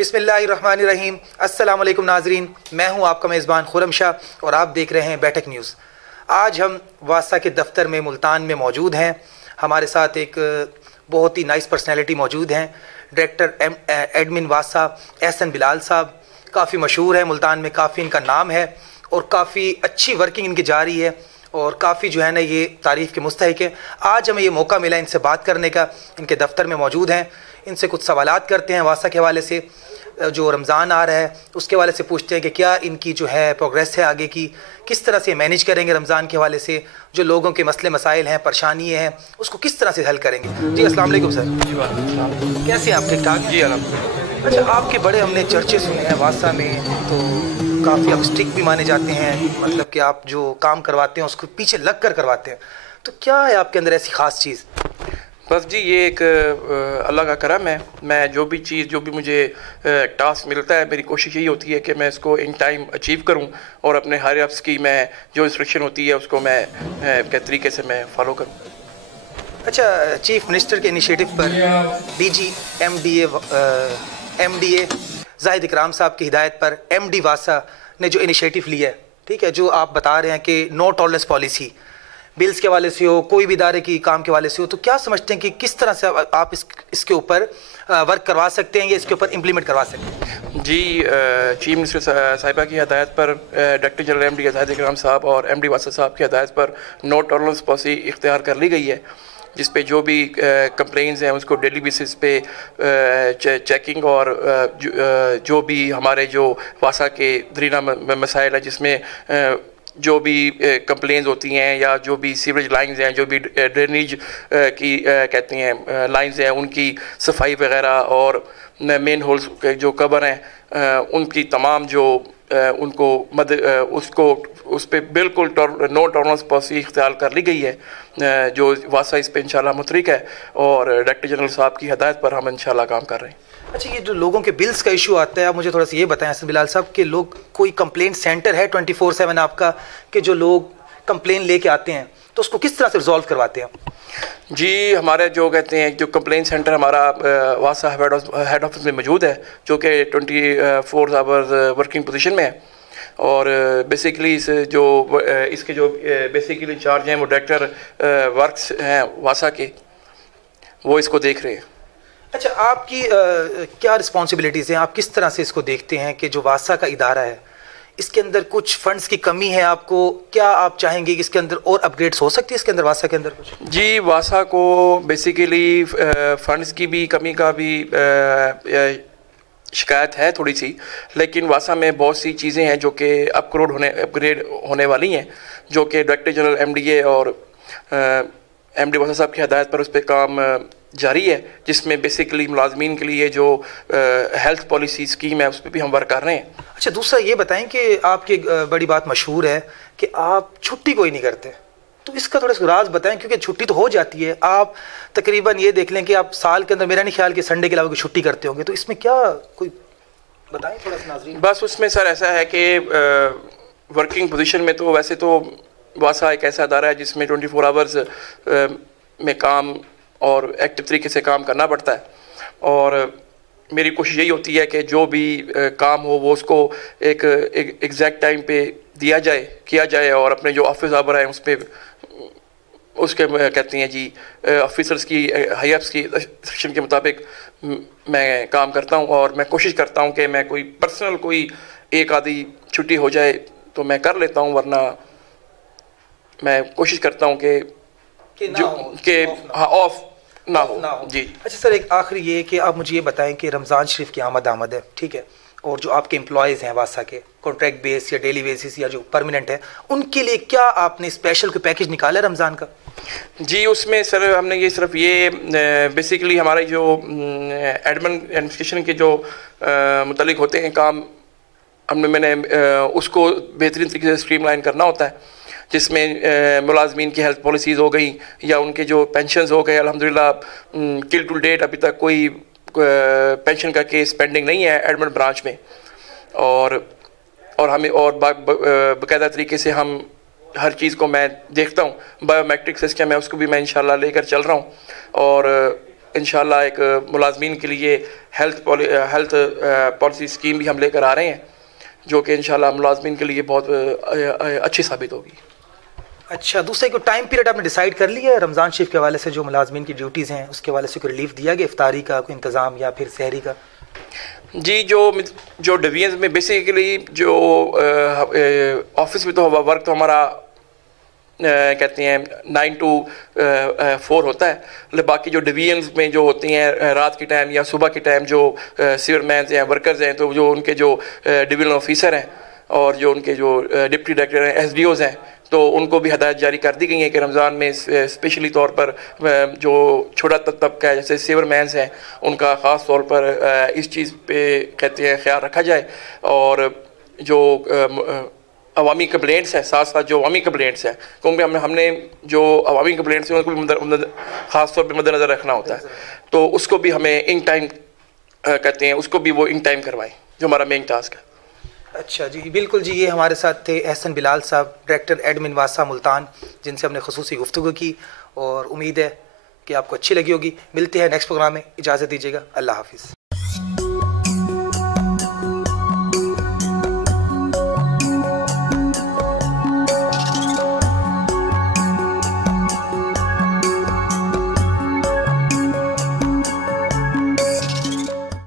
बिस्मिल्लाहिर्रहमानिर्रहीम। अस्सलाम वालेकुम नाजरीन, मैं हूं आपका मेज़बान खुरम शाह और आप देख रहे हैं बैठक न्यूज़। आज हम वासा के दफ्तर में मुल्तान में मौजूद हैं। हमारे साथ एक बहुत ही नाइस पर्सनैलिटी मौजूद हैं, डायरेक्टर एडमिन वासा एहसन बिलाल साहब। काफ़ी मशहूर है मुल्तान में, काफ़ी इनका नाम है और काफ़ी अच्छी वर्किंग इनकी जारी है और काफ़ी जो है ना ये तारीफ़ के मुस्तहिक है। आज हमें ये मौका मिला इनसे बात करने का, इनके दफ्तर में मौजूद हैं। इनसे कुछ सवालात करते हैं वासा के हवाले से, जो रमज़ान आ रहा है उसके हवाले से पूछते हैं कि क्या इनकी जो है प्रोग्रेस है आगे की, किस तरह से मैनेज करेंगे रमज़ान के हवाले से, जो लोगों के मसले मसाइल हैं, परेशानी हैं, उसको किस तरह से हल करेंगे। जी अस्सलाम वालेकुम सर। जी वालेकुम। कैसे आप, ठीक ठाक? जी अल्हम्दुलिल्लाह। अच्छा, आपके बड़े हमने चर्चे सुने हैं वासा में, तो काफ़ी आप स्ट्रिक्ट भी माने जाते हैं, मतलब कि आप जो काम करवाते हैं उसको पीछे लग कर करवाते हैं। तो क्या है आपके अंदर ऐसी ख़ास चीज़? बस जी ये एक अल्लाह का करम है। मैं जो भी चीज़, जो भी मुझे टास्क मिलता है, मेरी कोशिश यही होती है कि मैं इसको इन टाइम अचीव करूं और अपने हायर अप्स की मैं जो इंस्ट्रक्शन होती है उसको मैं के तरीके से मैं फॉलो करूं। अच्छा, चीफ मिनिस्टर के इनिशिएटिव पर डीजी एमडीए जाहिद इकराम साहब की हिदायत पर एमडी वासा ने जो इनिशिएटिव लिया है, ठीक है, जो आप बता रहे हैं कि नो टॉलरेंस पॉलिसी, बिल्स के वाले से हो, कोई भी इदारे की काम के वाले से हो, तो क्या समझते हैं कि किस तरह से आप इसके ऊपर वर्क करवा सकते हैं या इसके ऊपर इम्प्लीमेंट करवा सकते हैं? जी चीफ मिनिस्टर साहिबा की हदायत पर डायरेक्टर जनरल एमडी जाहिद इकराम साहब और एमडी वासा साहब की हदायत पर नो टॉलरेंस पॉलिसी इख्तियार कर ली गई है, जिस पे जो भी कंप्लेंट्स हैं उसको डेली बेसिस पे चेकिंग और जो भी हमारे जो वासा के दरीना मसाइल है, जिसमें जो भी कंप्लेंट्स होती हैं या जो भी सीवरेज लाइंस हैं, जो भी ड्रेनेज की कहती हैं लाइंस हैं, उनकी सफाई वगैरह और मेन होल्स जो कवर हैं उनकी तमाम जो उनको उसको उस पर बिल्कुल नो टॉलरेंस पॉलिसी इख्तियार कर ली गई है, जो वासा इस पर इंशाल्लाह मुतरिक है और डायरेक्टर जनरल साहब की हदायत पर हम इंशाल्लाह काम कर रहे हैं। अच्छा, ये जो लोगों के बिल्स का इशू आता है, आप मुझे थोड़ा सा ये बताएं हसन बिलाल साहब कि लोग, कोई कंप्लेंट सेंटर है 24/7 आपका, कि जो लोग कंप्लेन लेके आते हैं तो उसको किस तरह से रिजॉल्व करवाते हैं? जी हमारे जो कहते हैं जो कंप्लेंट सेंटर हमारा वासा हेड ऑफिस में मौजूद है, जो कि 24 आवर्स वर्किंग पोजीशन में है और बेसिकली इसके जो बेसिकली इंचार्ज हैं वो डायरेक्टर वर्क्स हैं वासा के, वो इसको देख रहे हैं। अच्छा, आपकी क्या रिस्पॉन्सिबिलिटीज़ हैं, आप किस तरह से इसको देखते हैं कि जो वासा का इदारा है इसके अंदर कुछ फंड्स की कमी है आपको, क्या आप चाहेंगे कि इसके अंदर और अपग्रेड्स हो सकती है इसके अंदर वासा के अंदर कुछ? जी वासा को बेसिकली फंड्स की भी कमी का भी शिकायत है थोड़ी सी, लेकिन वासा में बहुत सी चीज़ें हैं जो कि अपग्रेड होने वाली हैं, जो कि डायरेक्टर जनरल एमडीए और एमडी वासा साहब की हदायत पर उस पर काम जारी है, जिसमें बेसिकली मुलाजमीन के लिए जो हेल्थ पॉलिसी स्कीम है उस पर भी हम वर्क कर रहे हैं। अच्छा, दूसरा ये बताएं कि आपकी बड़ी बात मशहूर है कि आप छुट्टी कोई नहीं करते, तो इसका थोड़ा सा राज बताएं, क्योंकि छुट्टी तो हो जाती है, आप तकरीबन ये देख लें कि आप साल के अंदर मेरा नहीं ख्याल कि संडे के अलावा कोई छुट्टी करते होंगे, तो इसमें क्या कोई बताएं थोड़ा सा नाज़रीन। बस उसमें सर ऐसा है कि वर्किंग पोजीशन में तो वैसे तो वासा एक ऐसा अदारा है जिसमें 24 आवर्स में काम और एक्टिव तरीके से काम करना पड़ता है और मेरी कोशिश यही होती है कि जो भी काम हो वो उसको एक एग्जैक्ट टाइम पे किया जाए और अपने जो ऑफिस आवर हैं उस पर उसके कहती हैं जी ऑफिसर्स की हाई अप्स की इंस्ट्रक्शन के मुताबिक मैं काम करता हूं और मैं कोशिश करता हूं कि मैं कोई पर्सनल कोई एक आधी छुट्टी हो जाए तो मैं कर लेता हूं, वरना मैं कोशिश करता हूं कि ऑफ ना हो। जी अच्छा सर, एक आखिरी ये कि आप मुझे ये बताएं कि रमज़ान शरीफ की आमद है, ठीक है, और जो आपके एम्प्लॉयज़ हैं वासा के कॉन्ट्रैक्ट बेस या डेली बेसिस या जो परमानेंट है, उनके लिए क्या आपने स्पेशल कोई पैकेज निकाला है रमज़ान का? जी उसमें सर हमने ये सिर्फ ये बेसिकली हमारे जो एडमिनिस्ट्रेशन के जो मुतल्लिक होते हैं काम, मैंने उसको बेहतरीन तरीके से स्ट्रीमलाइन करना होता है, जिसमें मुलाजमीन की हेल्थ पॉलिसीज़ हो गई या उनके जो पेंशन्स हो गए। अल्हम्दुलिल्लाह टिल टू डेट अभी तक कोई पेंशन का केस पेंडिंग नहीं है एडमिन ब्रांच में और हमें और बाकायदा तरीके से हम हर चीज़ को मैं देखता हूँ। बायोमेट्रिक सिस्टम है उसको भी मैं इंशाल्लाह लेकर चल रहा हूँ और इंशाल्लाह एक मुलाजमीन के लिए हेल्थ पॉलिसी स्कीम भी हम लेकर आ रहे हैं, जो कि इंशाल्लाह मुलाजमीन के लिए बहुत अच्छी साबित होगी। अच्छा, दूसरा कोई टाइम पीरियड आपने डिसाइड कर लिया है रमज़ान शरीफ के हवाले से, जो मुलाजमीन की ड्यूटीज़ हैं उसके हवाले से कोई रिलीफ दिया गया, इफ्तारी का कोई इंतज़ाम या फिर सहरी का? जी, जो डिवीजन में बेसिकली जो ऑफिस में तो वर्क तो हमारा कहते हैं 9 to 4 होता है, मतलब बाकी जो डिवीजन्स में जो होती हैं रात के टाइम या सुबह के टाइम जो सीवरमैन हैं, वर्कर्स हैं, तो जो उनके जो डिवीजनल ऑफिसर हैं और जो उनके जो डिप्टी डायरेक्टर हैं, SDOs हैं, तो उनको भी हदायत जारी कर दी गई है कि रमज़ान में स्पेशली तौर पर जो छोटा तबका है जैसे सीवरमैन्स हैं, उनका ख़ास तौर पर इस चीज़ पे कहते हैं ख्याल रखा जाए। और जो अवामी कंप्लेंट्स हैं, साथ साथ जो अवामी कंप्लेंट्स हैं, क्योंकि हमने जो अवामी कंप्लेंट्स हैं उनको भी ख़ास तौर पर मद्देनज़र रखना होता है, तो उसको भी हमें इन टाइम कहते हैं उसको भी वो इन टाइम करवाएं, जो हमारा मेन टास्क है। अच्छा जी, बिल्कुल जी। ये हमारे साथ थे एहसन बिलाल साहब, डायरेक्टर एडमिन वासा मुल्तान, जिनसे हमने खुसूसी गुफ्तगू की और उम्मीद है कि आपको अच्छी लगी होगी। मिलते हैं नेक्स्ट प्रोग्राम में, इजाज़त दीजिएगा, अल्लाह हाफिज़।